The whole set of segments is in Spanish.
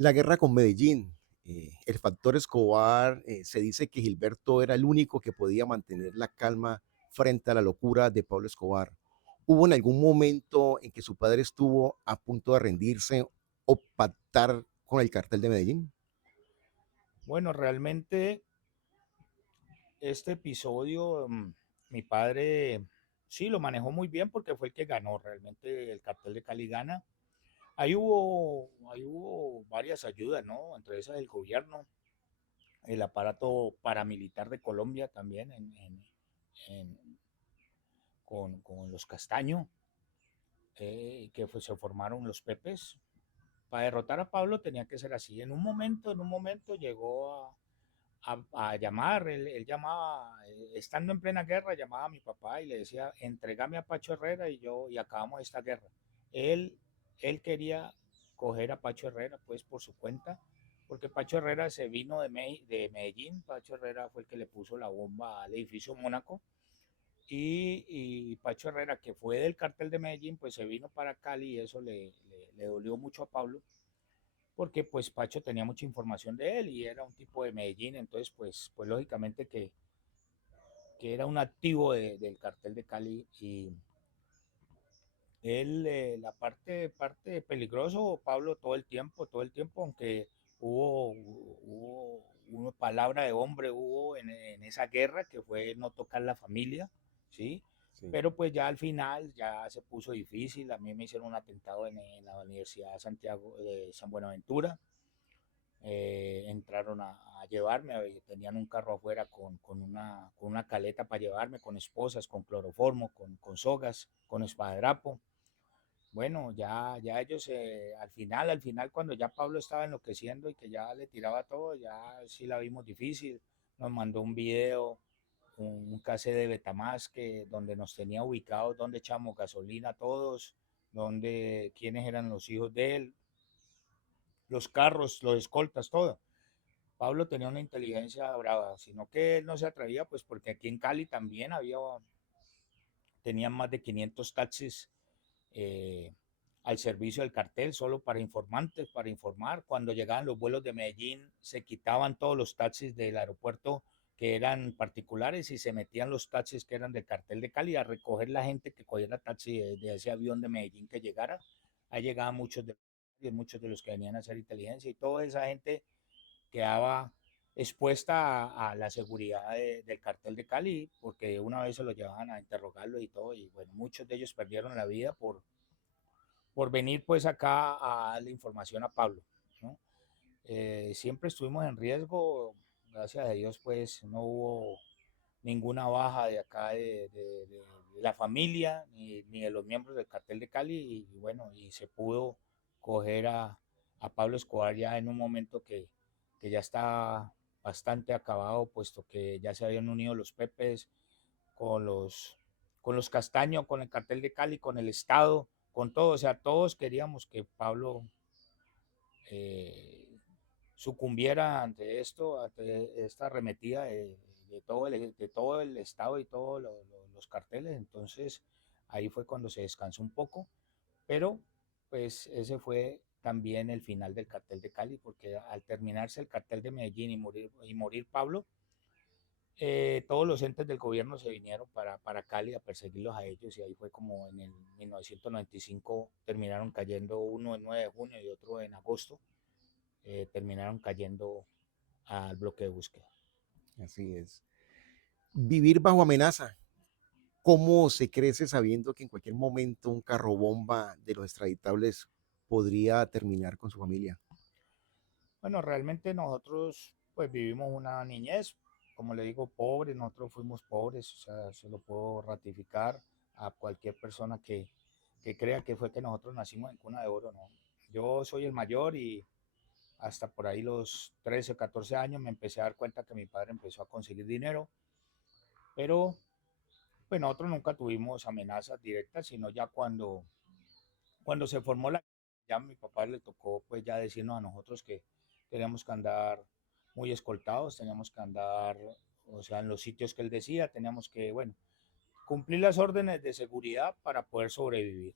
La guerra con Medellín, el factor Escobar, se dice que Gilberto era el único que podía mantener la calma frente a la locura de Pablo Escobar. ¿Hubo en algún momento en que su padre estuvo a punto de rendirse o pactar con el cartel de Medellín? Bueno, realmente este episodio, mi padre sí lo manejó muy bien porque fue el que ganó. Realmente el cartel de Cali gana. Ahí hubo varias ayudas, ¿no? Entre esas el gobierno, el aparato paramilitar de Colombia también en- con los Castaño, se formaron los Pepes. Para derrotar a Pablo tenía que ser así. En un momento llegó a llamar, él llamaba, estando en plena guerra, llamaba a mi papá y le decía, entregame a Pacho Herrera y acabamos esta guerra. Él, él quería coger a Pacho Herrera, pues, por su cuenta, porque Pacho Herrera se vino de Medellín. Pacho Herrera fue el que le puso la bomba al edificio Mónaco, y Pacho Herrera, que fue del cartel de Medellín, pues se vino para Cali, y eso le dolió mucho a Pablo, porque pues Pacho tenía mucha información de él y era un tipo de Medellín. Entonces pues lógicamente que era un activo del cartel de Cali. Y él, la parte peligroso, Pablo, todo el tiempo, aunque hubo una palabra de hombre, hubo en esa guerra, que fue no tocar la familia, ¿sí? Sí. Pero pues ya al final ya se puso difícil. A mí me hicieron un atentado en la Universidad de Santiago de San Buenaventura. Entraron a llevarme, tenían un carro afuera con una caleta para llevarme, con esposas, con cloroformo, con sogas, con espadadrapo. Bueno, ya ellos, al final, cuando ya Pablo estaba enloqueciendo y que ya le tiraba todo, ya sí la vimos difícil. Nos mandó un video, un cassette de Betamax, donde nos tenía ubicados, donde echamos gasolina todos, donde quiénes eran los hijos de él, los carros, los escoltas, todo. Pablo tenía una inteligencia brava, sino que él no se atrevía, pues porque aquí en Cali también tenían más de 500 taxis, eh, al servicio del cartel, solo para informantes, para informar. Cuando llegaban los vuelos de Medellín, se quitaban todos los taxis del aeropuerto que eran particulares, y se metían los taxis que eran del cartel de Cali a recoger la gente que cogiera taxi de ese avión de Medellín que llegara. Ahí llegaban muchos de los que venían a hacer inteligencia, y toda esa gente quedaba expuesta a la seguridad del cartel de Cali, porque una vez se lo llevaban a interrogarlo y todo. Y bueno, muchos de ellos perdieron la vida por venir pues acá a darle información a Pablo, ¿no? Siempre estuvimos en riesgo. Gracias a Dios pues no hubo ninguna baja de acá de la familia, ni de los miembros del cartel de Cali. Y bueno, y se pudo coger a Pablo Escobar ya en un momento que ya está bastante acabado, puesto que ya se habían unido los Pepes con los Castaño, con el cartel de Cali, con el Estado, con todo. O sea, todos queríamos que Pablo eh, sucumbiera ante esto, ante esta arremetida de todo el Estado y todos los carteles. Entonces ahí fue cuando se descansó un poco, pero pues ese fue también el final del cartel de Cali, porque al terminarse el cartel de Medellín y morir Pablo, todos los entes del gobierno se vinieron para Cali a perseguirlos a ellos. Y ahí fue como en el 1995 terminaron cayendo, uno el 9 de junio y otro en agosto, terminaron cayendo al bloque de búsqueda. Así es. Vivir bajo amenaza. ¿Cómo se crece sabiendo que en cualquier momento un carro bomba de los extraditables podría terminar con su familia? Bueno, realmente nosotros pues vivimos una niñez, como le digo, pobre. Nosotros fuimos pobres, o sea, se lo puedo ratificar a cualquier persona que crea que fue que nosotros nacimos en cuna de oro, no. Yo soy el mayor, y hasta por ahí los 13 o 14 años me empecé a dar cuenta que mi padre empezó a conseguir dinero. Pero pues nosotros nunca tuvimos amenazas directas, sino ya cuando se formó ya a mi papá le tocó pues ya decirnos a nosotros que teníamos que andar muy escoltados, teníamos que andar, o sea, en los sitios que él decía, teníamos que, bueno, cumplir las órdenes de seguridad para poder sobrevivir.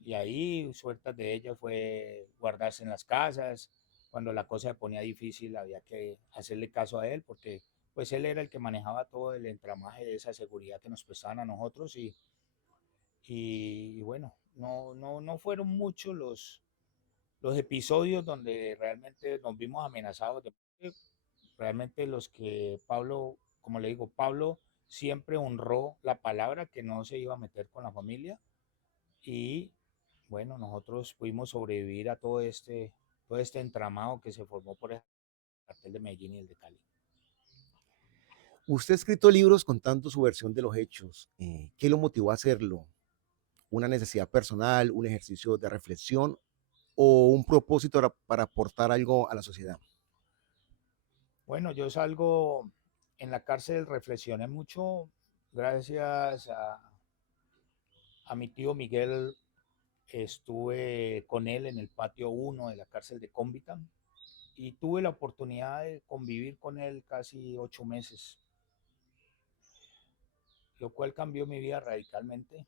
Y ahí suerte de ellos fue guardarse en las casas, cuando la cosa se ponía difícil había que hacerle caso a él porque pues él era el que manejaba todo el entramaje de esa seguridad que nos prestaban a nosotros y bueno, no fueron muchos los episodios donde realmente nos vimos amenazados. Realmente los que Pablo, como le digo, Pablo siempre honró la palabra que no se iba a meter con la familia y bueno, nosotros pudimos sobrevivir a todo este entramado que se formó por el cartel de Medellín y el de Cali. Usted ha escrito libros contando su versión de los hechos. ¿Qué lo motivó a hacerlo? ¿Una necesidad personal, un ejercicio de reflexión o un propósito para aportar algo a la sociedad? Bueno, yo salgo en la cárcel, reflexioné mucho gracias a mi tío Miguel. Estuve con él en el patio 1 de la cárcel de Cómbita y tuve la oportunidad de convivir con él casi 8 meses, lo cual cambió mi vida radicalmente.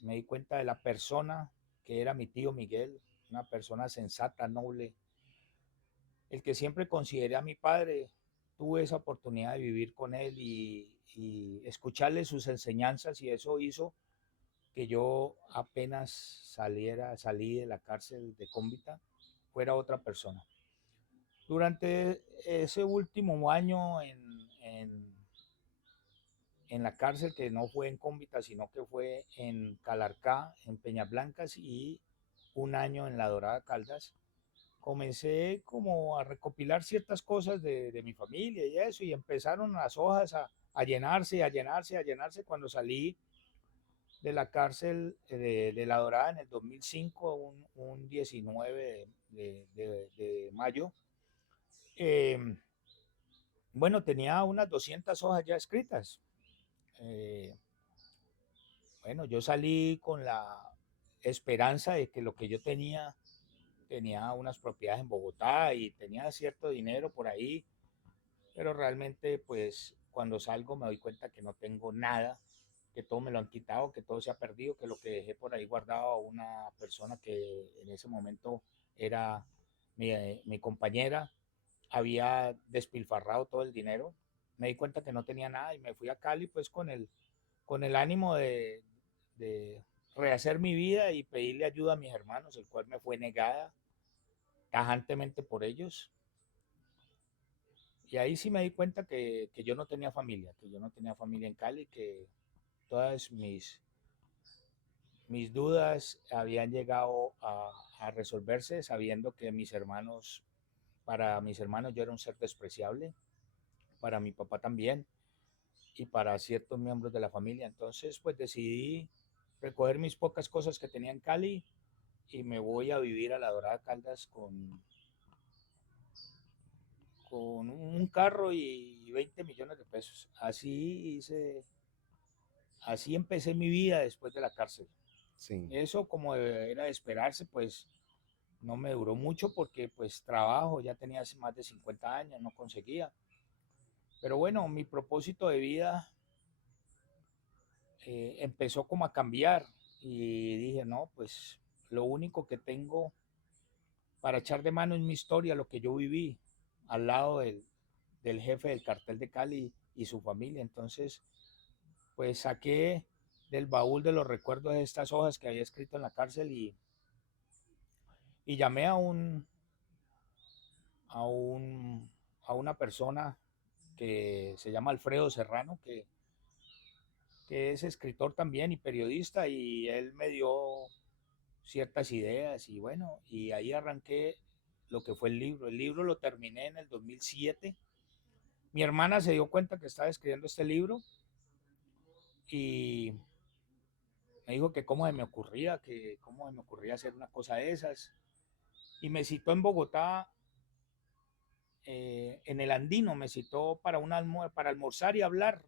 Me di cuenta de la persona que era mi tío Miguel, una persona sensata, noble, el que siempre consideré a mi padre. Tuve esa oportunidad de vivir con él y escucharle sus enseñanzas y eso hizo que yo apenas salí de la cárcel de Cómbita, fuera otra persona. Durante ese último año en la cárcel, que no fue en Cómbita, sino que fue en Calarcá, en Peñas Blancas, y un año en La Dorada Caldas, comencé como a recopilar ciertas cosas de mi familia y eso, y empezaron las hojas a llenarse, a llenarse, a llenarse cuando salí de la cárcel de La Dorada en el 2005, un 19 de mayo. Eh, bueno, tenía unas 200 hojas ya escritas. Eh, bueno, yo salí con la esperanza de que lo que yo tenía unas propiedades en Bogotá y tenía cierto dinero por ahí, pero realmente pues cuando salgo me doy cuenta que no tengo nada, que todo me lo han quitado, que todo se ha perdido, que lo que dejé por ahí guardado a una persona que en ese momento era mi compañera, había despilfarrado todo el dinero. Me di cuenta que no tenía nada y me fui a Cali pues con el ánimo de rehacer mi vida y pedirle ayuda a mis hermanos, el cual me fue negada tajantemente por ellos. Y ahí sí me di cuenta que yo no tenía familia, que yo no tenía familia en Cali, que todas mis dudas habían llegado a resolverse sabiendo que para mis hermanos yo era un ser despreciable, para mi papá también y para ciertos miembros de la familia. Entonces pues decidí recoger mis pocas cosas que tenía en Cali y me voy a vivir a La Dorada Caldas con un carro y 20 millones de pesos. Así empecé mi vida después de la cárcel. Sí. Eso, como era de esperarse, pues no me duró mucho porque pues trabajo, ya tenía más de 50 años, no conseguía. Pero bueno, mi propósito de vida empezó como a cambiar y dije, no, pues lo único que tengo para echar de mano es mi historia, lo que yo viví al lado del jefe del cartel de Cali y su familia. Entonces, pues saqué del baúl de los recuerdos de estas hojas que había escrito en la cárcel y llamé a, un, a una persona que se llama Alfredo Serrano, que es escritor también y periodista, y él me dio ciertas ideas y bueno, y ahí arranqué lo que fue el libro. El libro lo terminé en el 2007. Mi hermana se dio cuenta que estaba escribiendo este libro y me dijo que cómo se me ocurría hacer una cosa de esas. Y me citó en Bogotá, en el Andino, me citó para almorzar y hablar.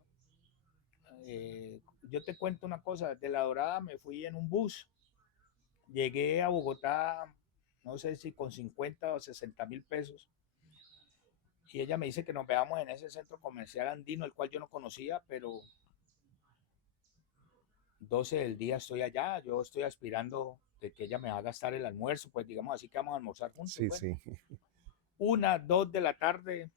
Yo te cuento una cosa, de La Dorada me fui en un bus, llegué a Bogotá, no sé si con 50 o 60.000 pesos, y ella me dice que nos veamos en ese centro comercial andino, el cual yo no conocía, pero 12 del día estoy allá, yo estoy aspirando de que ella me va a gastar el almuerzo, pues digamos así que vamos a almorzar juntos, Sí, bueno. sí. Una, 2 de la tarde,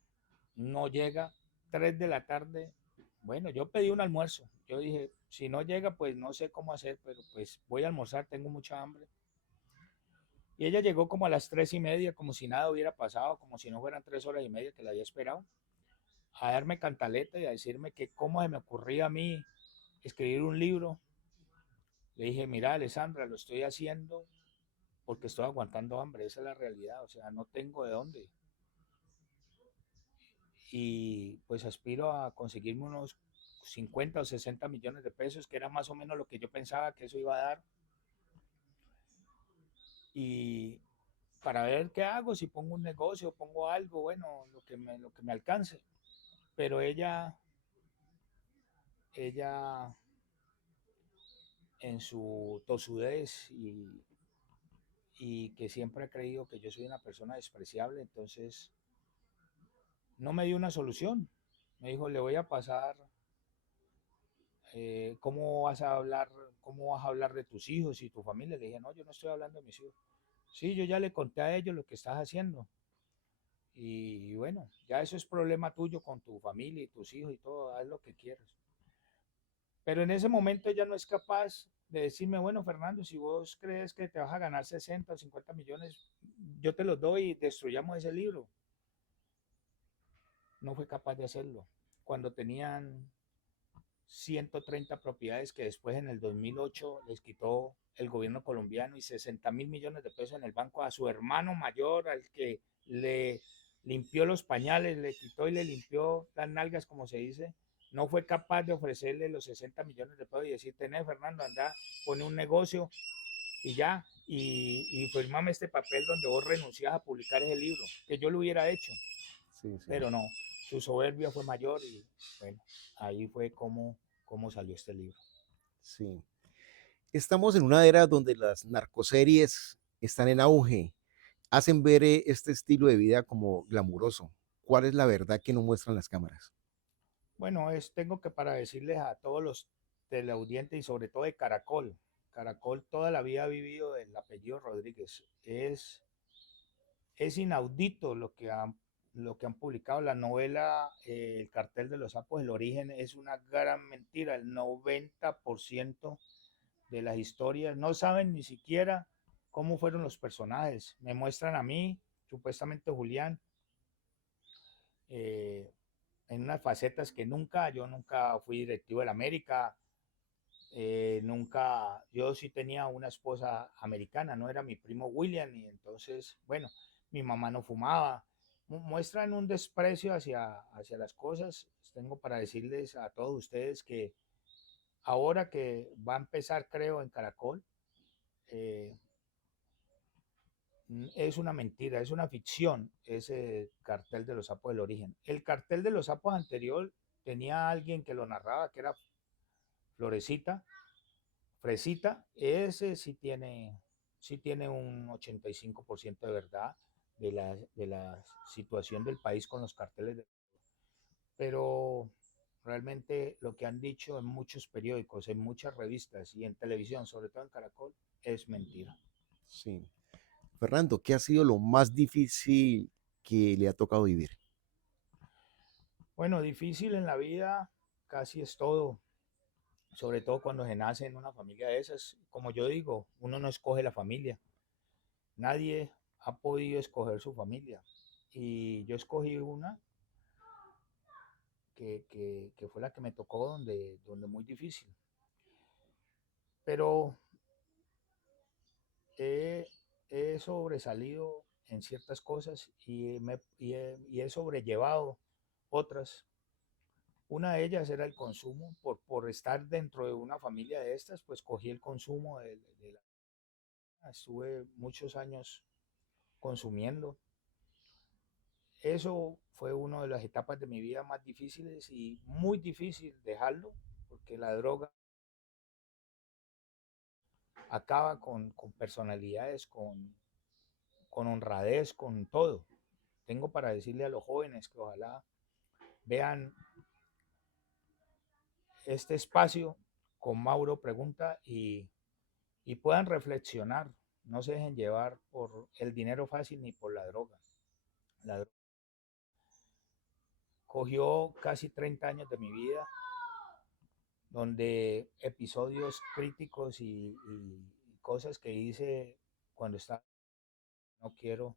no llega. 3 de la tarde, bueno, yo pedí un almuerzo. Yo dije, si no llega, pues no sé cómo hacer, pero pues voy a almorzar, tengo mucha hambre. Y ella llegó como a las 3:30, como si nada hubiera pasado, como si no fueran 3 horas y media que la había esperado, a darme cantaleta y a decirme que cómo se me ocurría a mí escribir un libro. Le dije, mira, Alessandra, lo estoy haciendo porque estoy aguantando hambre, esa es la realidad, o sea, no tengo de dónde. Y pues aspiro a conseguirme unos 50 o 60 millones de pesos, que era más o menos lo que yo pensaba que eso iba a dar. Y para ver qué hago, si pongo un negocio, pongo algo, bueno, lo que me alcance. Pero ella en su tosudez y que siempre ha creído que yo soy una persona despreciable, entonces no me dio una solución. Me dijo, le voy a pasar, ¿cómo vas a hablar, cómo vas a hablar de tus hijos y tu familia? Le dije, no, yo no estoy hablando de mis hijos. Sí, yo ya le conté a ellos lo que estás haciendo. Y bueno, ya eso es problema tuyo con tu familia y tus hijos y todo, haz lo que quieras. Pero en ese momento ella no es capaz de decirme, bueno, Fernando, si vos crees que te vas a ganar 60 o 50 millones, yo te los doy y destruyamos ese libro. No fue capaz de hacerlo. Cuando tenían 130 propiedades que después en el 2008 les quitó el gobierno colombiano y 60.000 millones de pesos en el banco a su hermano mayor, al que le limpió los pañales, le quitó y le limpió las nalgas, como se dice, no fue capaz de ofrecerle los 60 millones de pesos y decir, tenés, Fernando, anda, pone un negocio y ya, y firmame este papel donde vos renunciás a publicar ese libro, que yo lo hubiera hecho, Sí, sí, pero no, su soberbia fue mayor y bueno, ahí fue como salió este libro. sí. Estamos en una era donde las narcoseries están en auge, hacen ver este estilo de vida como glamuroso. ¿Cuál es la verdad que no muestran las cámaras? Bueno, tengo que para decirles a todos los teleaudientes y sobre todo de Caracol. Caracol toda la vida ha vivido del apellido Rodríguez. Es inaudito lo que han publicado. La novela El cartel de los sapos, el origen, es una gran mentira. El 90% de las historias no saben ni siquiera cómo fueron los personajes. Me muestran a mí, supuestamente Julián, eh, en unas facetas que yo nunca fui directivo de la América, nunca, yo sí tenía una esposa americana, no era mi primo William, y entonces, bueno, mi mamá no fumaba. Muestran un desprecio hacia las cosas. Tengo para decirles a todos ustedes que ahora que va a empezar, creo, en Caracol, eh, es una mentira, es una ficción ese cartel de los sapos del origen. El cartel de los sapos anterior tenía alguien que lo narraba, que era Florecita, Fresita, ese sí tiene un 85% de verdad de la situación del país con los carteles. Pero realmente lo que han dicho en muchos periódicos, en muchas revistas y en televisión, sobre todo en Caracol, es mentira. Sí. Fernando, ¿qué ha sido lo más difícil que le ha tocado vivir? Bueno, difícil en la vida casi es todo, sobre todo cuando se nace en una familia de esas. Como yo digo, uno no escoge la familia, nadie ha podido escoger su familia. Y yo escogí una que fue la que me tocó donde muy difícil. Pero he, he sobresalido en ciertas cosas y he sobrellevado otras. Una de ellas era el consumo. Por estar dentro de una familia de estas, pues cogí el consumo estuve muchos años consumiendo. Eso fue una de las etapas de mi vida más difíciles y muy difícil dejarlo, porque la droga acaba con personalidades, con honradez, con todo. Tengo para decirle a los jóvenes que ojalá vean este espacio con Mauro Pregunta y puedan reflexionar. No se dejen llevar por el dinero fácil ni por la droga. La droga cogió casi 30 años de mi vida, donde episodios críticos y cosas que hice cuando estaba, no quiero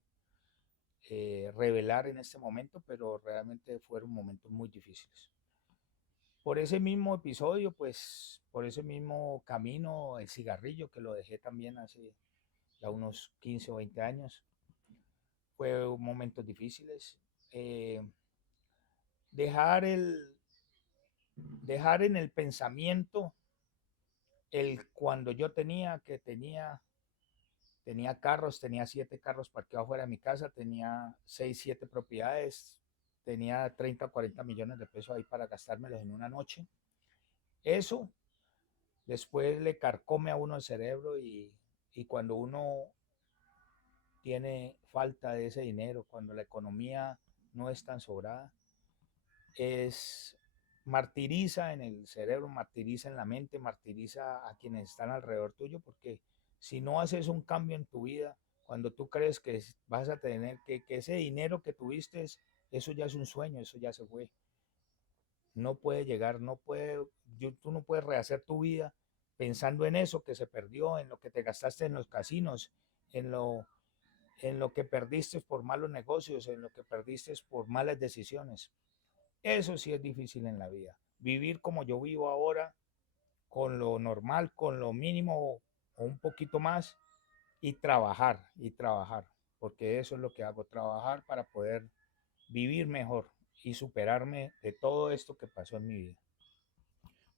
revelar en este momento, pero realmente fueron momentos muy difíciles. Por ese mismo episodio, pues, por ese mismo camino, el cigarrillo, que lo dejé también hace ya unos 15 o 20 años, fue momentos difíciles. Eh, dejar, dejar en el pensamiento cuando yo tenía carros, tenía 7 carros parqueados fuera de mi casa, tenía 6, 7 propiedades, tenía 30 o 40 millones de pesos ahí para gastármelos en una noche. Eso después le carcome a uno el cerebro y cuando uno tiene falta de ese dinero, cuando la economía no es tan sobrada, es martiriza en el cerebro, martiriza en la mente, martiriza a quienes están alrededor tuyo, porque si no haces un cambio en tu vida, cuando tú crees que vas a tener que ese dinero que tuviste, eso ya es un sueño, eso ya se fue. No puede llegar, no puede, tú no puedes rehacer tu vida pensando en eso que se perdió, en lo que te gastaste en los casinos, en lo que perdiste por malos negocios, en lo que perdiste por malas decisiones. Eso sí es difícil en la vida. Vivir como yo vivo ahora, con lo normal, con lo mínimo o un poquito más, y trabajar, porque eso es lo que hago, trabajar para poder vivir mejor y superarme de todo esto que pasó en mi vida.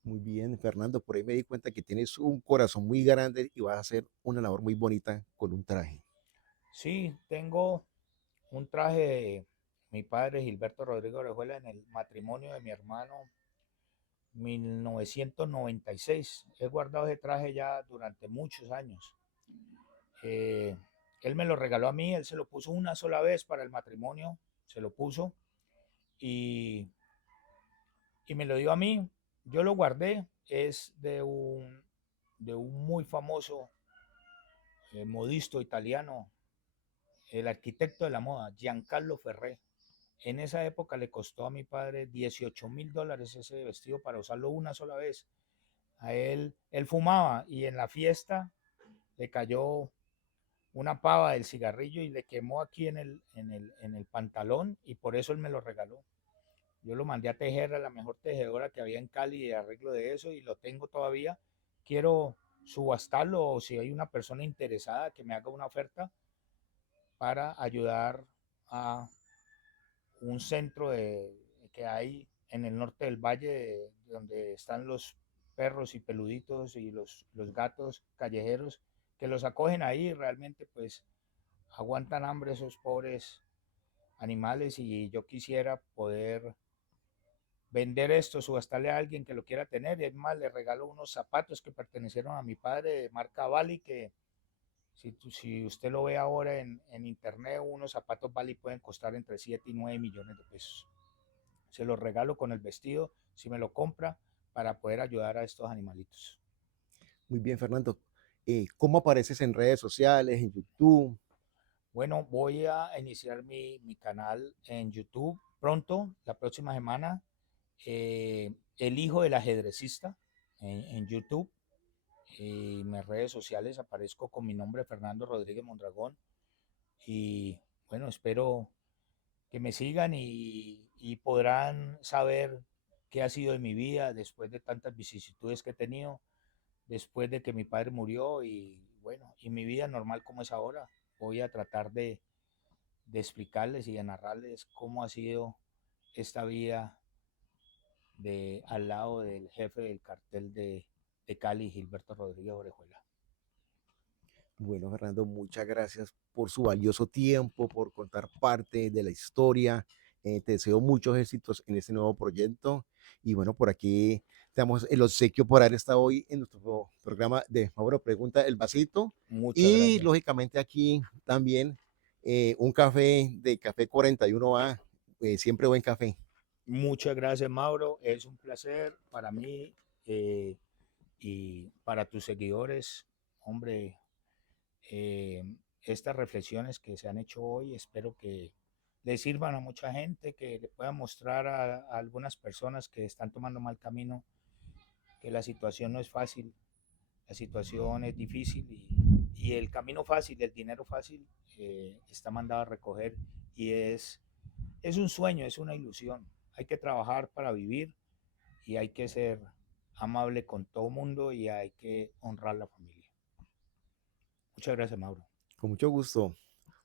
Muy bien, Fernando, por ahí me di cuenta que tienes un corazón muy grande y vas a hacer una labor muy bonita con un traje. Sí, tengo un traje de mi padre Gilberto Rodrigo Orejuela en el matrimonio de mi hermano 1996. He guardado ese traje ya durante muchos años. Eh, Él me lo regaló a mí, él se lo puso una sola vez para el matrimonio, se lo puso y, y me lo dio a mí. Yo lo guardé, es de un muy famoso modisto italiano, el arquitecto de la moda, Giancarlo Ferré. En esa época le costó a mi padre $18,000 ese vestido para usarlo una sola vez. A él fumaba y en la fiesta le cayó una pava del cigarrillo y le quemó aquí en el pantalón y por eso él me lo regaló. Yo lo mandé a tejer a la mejor tejedora que había en Cali de arreglo de eso y lo tengo todavía. Quiero subastarlo o si hay una persona interesada que me haga una oferta para ayudar a un centro que hay en el norte del valle donde están los perros y peluditos y los gatos callejeros que los acogen ahí realmente pues aguantan hambre esos pobres animales y yo quisiera poder vender esto, subastarle a alguien que lo quiera tener. Es más, le regalo unos zapatos que pertenecieron a mi padre de marca Bali, que si usted lo ve ahora en internet, unos zapatos Bali pueden costar entre 7 y 9 millones de pesos. Se los regalo con el vestido, si me lo compra, para poder ayudar a estos animalitos. Muy bien, Fernando. ¿Cómo apareces en redes sociales, en YouTube? Bueno, voy a iniciar mi canal en YouTube pronto, la próxima semana. El hijo del ajedrecista en YouTube. Y en mis redes sociales aparezco con mi nombre, Fernando Rodríguez Mondragón. Y bueno, espero que me sigan y podrán saber qué ha sido de mi vida después de tantas vicisitudes que he tenido, después de que mi padre murió y bueno, y mi vida normal como es ahora. Voy a tratar de explicarles y de narrarles cómo ha sido esta vida al lado del jefe del cartel de Cali, Gilberto Rodríguez Orejuela. Bueno, Fernando, muchas gracias por su valioso tiempo, por contar parte de la historia. Te deseo muchos éxitos en este nuevo proyecto. Y bueno, por aquí te damos el obsequio por haber estado hoy en nuestro programa de Mauro Pregunta el Vasito. Muchas Y gracias. lógicamente aquí también un café de Café 41A, siempre buen café. Muchas gracias, Mauro. Es un placer para mí eh, y para tus seguidores. Hombre, estas reflexiones que se han hecho hoy, espero que le sirvan a mucha gente, que le puedan mostrar a algunas personas que están tomando mal camino que la situación no es fácil, la situación es difícil y el camino fácil, el dinero fácil, está mandado a recoger y es un sueño, es una ilusión. Hay que trabajar para vivir y hay que ser amable con todo mundo y hay que honrar la familia. Muchas gracias, Mauro. Con mucho gusto.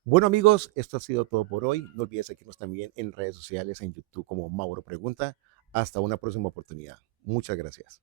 Bueno amigos, esto ha sido todo por hoy. No olvides seguirnos también en redes sociales, en YouTube como Mauro Pregunta. Hasta una próxima oportunidad. Muchas gracias.